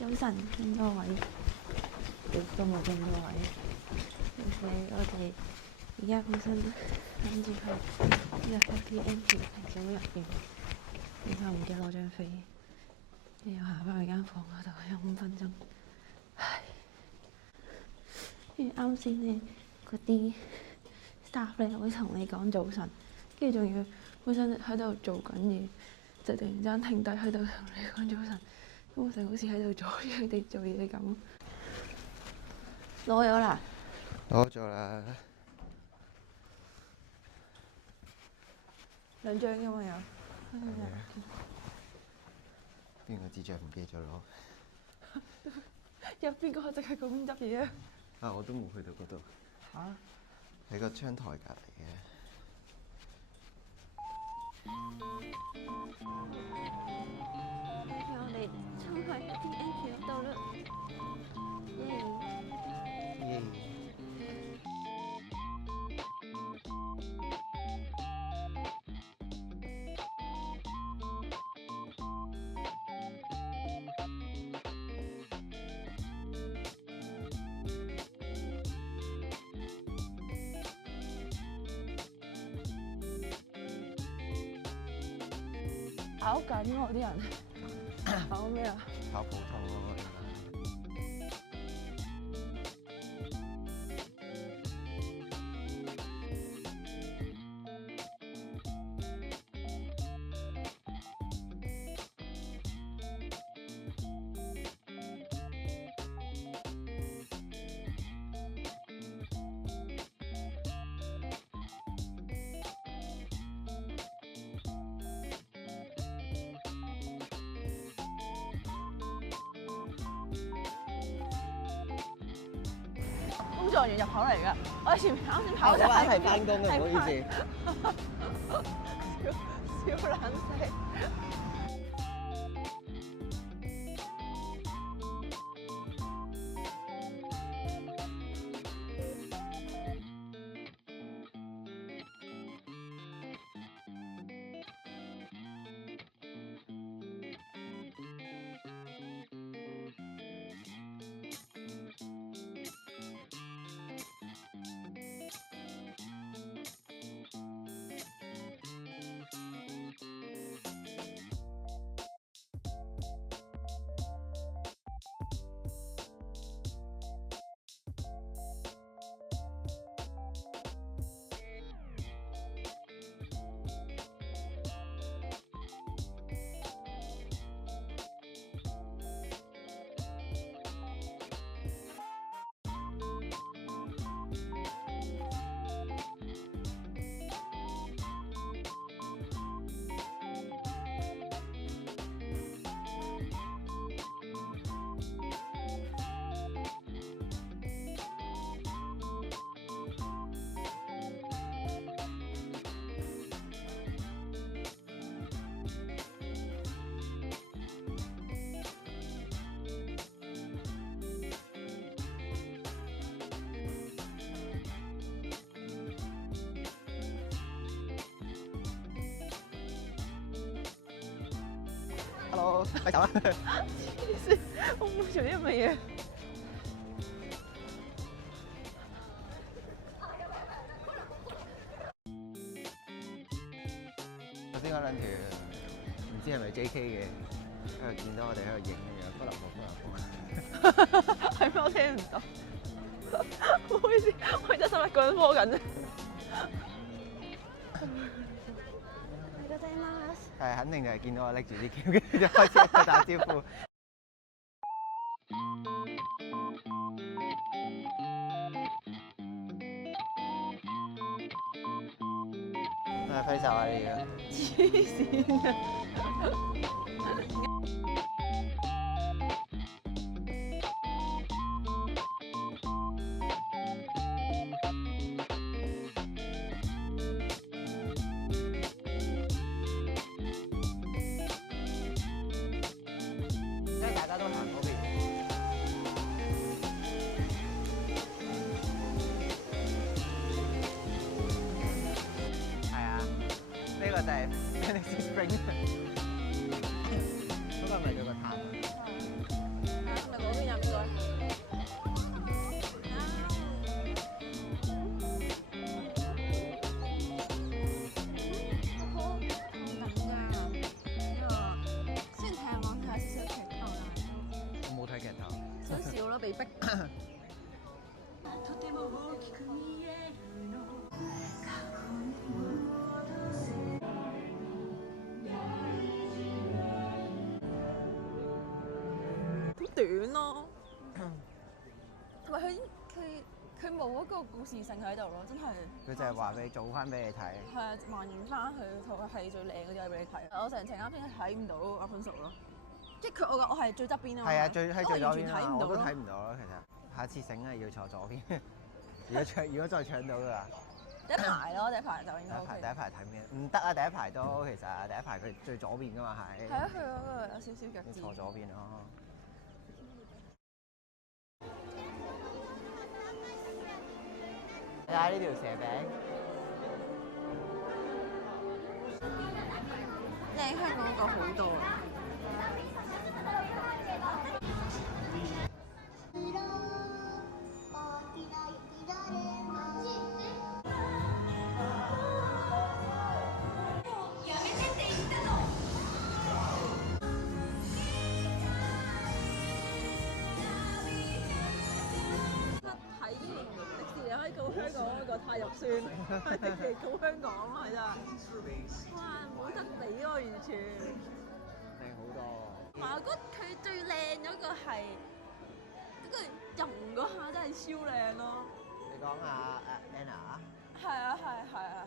早晨，咁多位，亦都冇咁多位。我哋而家本身諗住去呢個 Happy Entry 城市會入邊，然後唔記得攞張飛，又行翻去間房嗰度，有5分鐘。唉，跟住啱先咧，嗰啲 staff 咧會同你講早晨，跟住仲要本身喺度做緊嘢，就突然之間停低喺度同你講早晨。咁我就好似喺度阻住佢哋做嘢咁。攞咗啦！攞咗啦2張㗎嘛有。邊個智障唔記得咗攞？有邊個淨係嗰邊執嘢啊？啊！我都冇去到嗰度。嚇！喺個窗台隔離嘅。我哋衝去 Happy Entry 嗰度啦！耶！跑緊喎啲人，跑咩啊？跑普通咯，應該。工作人員入口嚟㗎，我前面啱先跑咗係翻工嘅，唔好意思。小冷死。Hello， 快走啦！黐線，我唔會做啲咁嘅嘢。頭先嗰兩條唔知係咪 JK 嘅，喺度見到我哋喺度影嘅樣，不能係咩？我聽唔到。唔好意思，我而家11個人科緊啫。係肯定就係見到我拎住啲鉗，跟住就開始喺度打招呼。揮手啊你啊！黐線啊！因為大家都行嗰邊。係啊，呢個就係 Fantasy Spring。被逼。好短咯，同埋佢冇嗰個故事性喺度咯，真係。佢就係話俾你做翻俾你睇。係啊，還原翻佢套戲最靚嗰啲嘢俾你睇。我成程啱先睇唔到阿潘叔咯，即係我係最側邊啊嘛。係啊，最喺最左邊啊，我都睇唔唔到咯。其實下次醒啊要坐左邊。如果再搶到嘅話，第一排咯，第一排就應該 OK。第一排睇咩？唔得啊！第一排都其實第一排佢最左邊噶嘛係。係啊，佢嗰個有少少腳趾。坐左邊咯。睇下呢條蛇餅，靚香港嗰個好多啊！睇完迪士尼可以告香港嗰個太肉酸，迪士尼告香港咯，係真係。哇，冇得比喎，完全。靚好多喎。同埋我覺得佢最靚嗰個係嗰個人嗰下真係超靚咯。你講下Anna 啊？係啊，係啊。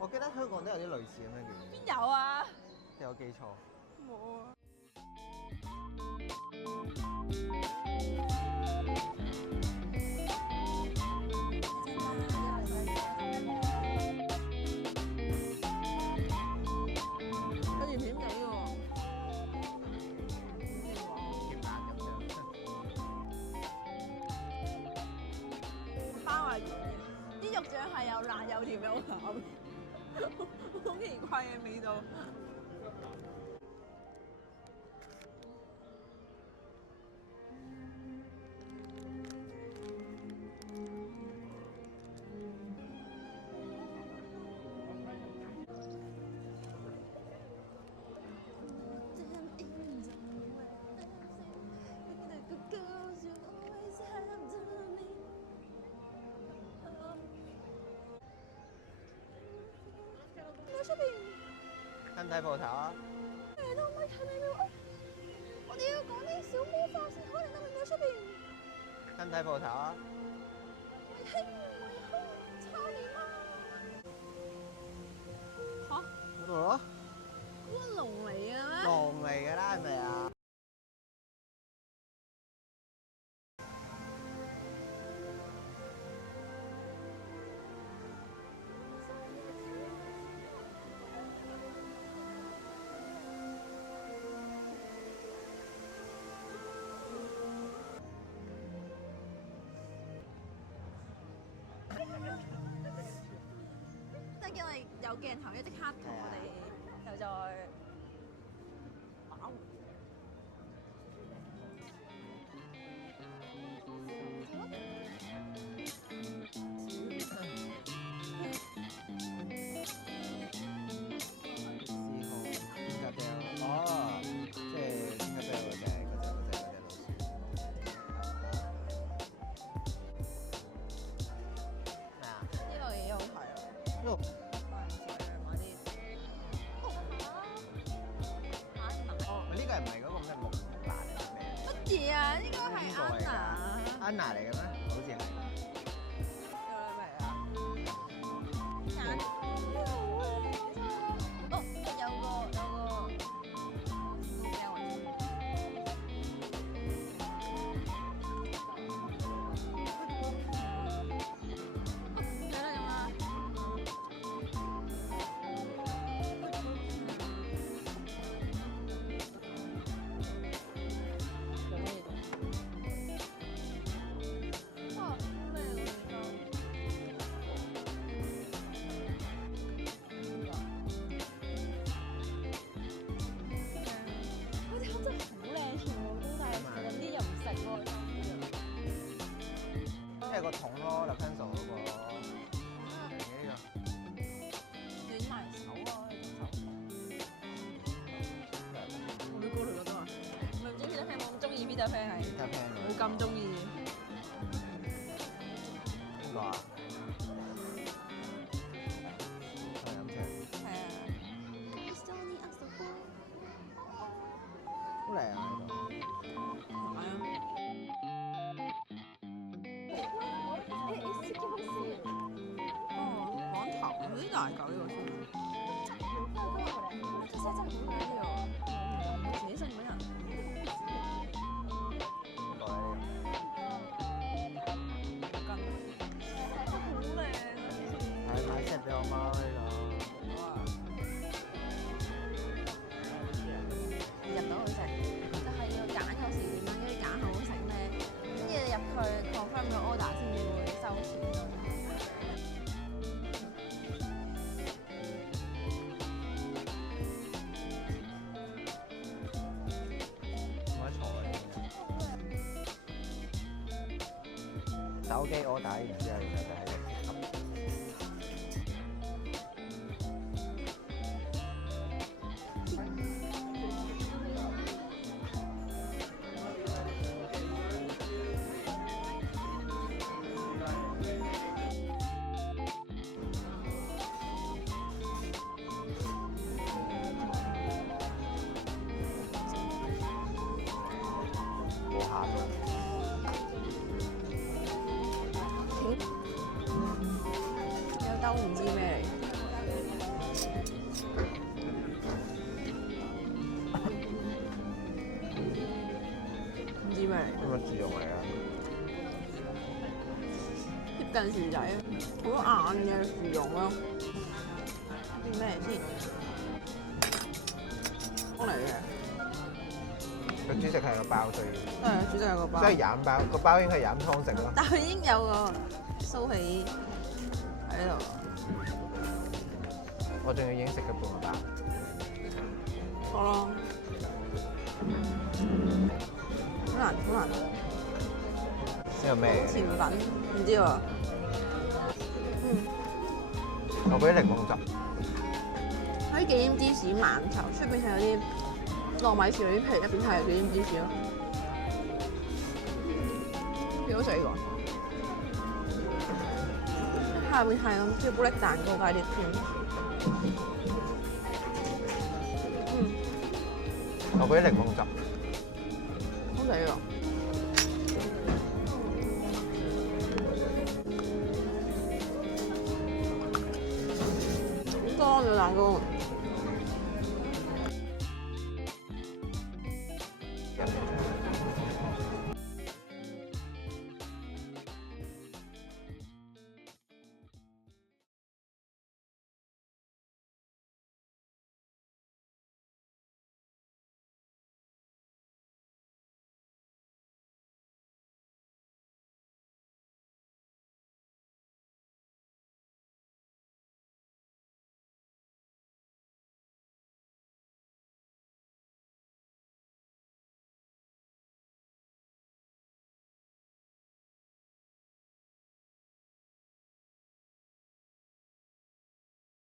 我記得香港都有啲類似咁樣嘅。邊有啊？有記錯？冇啊。啲肉醬係又辣又甜又鹹，好奇怪嘅味道。出邊跟睇鋪頭啊！嚟到咪睇你屋，我哋要講啲小魔法先可能到咪出邊。跟睇鋪頭啊！咪興差點啊！嚇？嗰度咯。嗰個龍嚟嘅咩？龍嚟嘅啦，係咪啊？即係因為有鏡頭，即刻同我哋又再打。哦，即係邊個俾我嘅嗰隻老鼠。咩啊？呢個嘢好睇啊！呢個係唔係嗰個咩木蘭嚟嘅咩？乜嘢啊？應該係Anna嚟嘅咩？好似係。即係個桶咯 ，Rapunzel 嗰個。呢個。短埋手啊！每個女嘅都話，唔知 Peter Pan 冇咁中意 Peter Pan 係。Peter Pan 冇咁中意。靚啊！呢度。係啊。哦，講頭嗰啲大狗呢個先。這些真係好緊要啊！自己識唔人？係買隻俾我媽呢個。入到去食，就係要揀有時點樣，跟住揀好食咩，跟住入去 confirm 咗 order 先至會收錢。冇得坐嘅。手機 order 完之後，然後就喺度撳。冇下咯。有兜唔知咩嚟，唔知咩嚟，咁咪自用嚟啊！貼近薯仔，好硬嘅薯蓉咯，啲咩先？幫嚟嘅，個主食係個包最，係主食係個包，即係飲包，個包應該係飲湯食咯。但係已經有個酥皮喺度。我仲要已經食咗半個包。好咯，好難好難。呢個咩嚟嘅？甜品唔知喎。我俾啲檸檬汁。喺忌廉芝士饅頭出邊係有啲糯米糍嗰啲皮，入邊係忌廉芝士咯。幾好食呢個？下面係咁朱古力蛋糕加啲添。我俾啲檸檬汁。好食喎！乾咗蛋糕。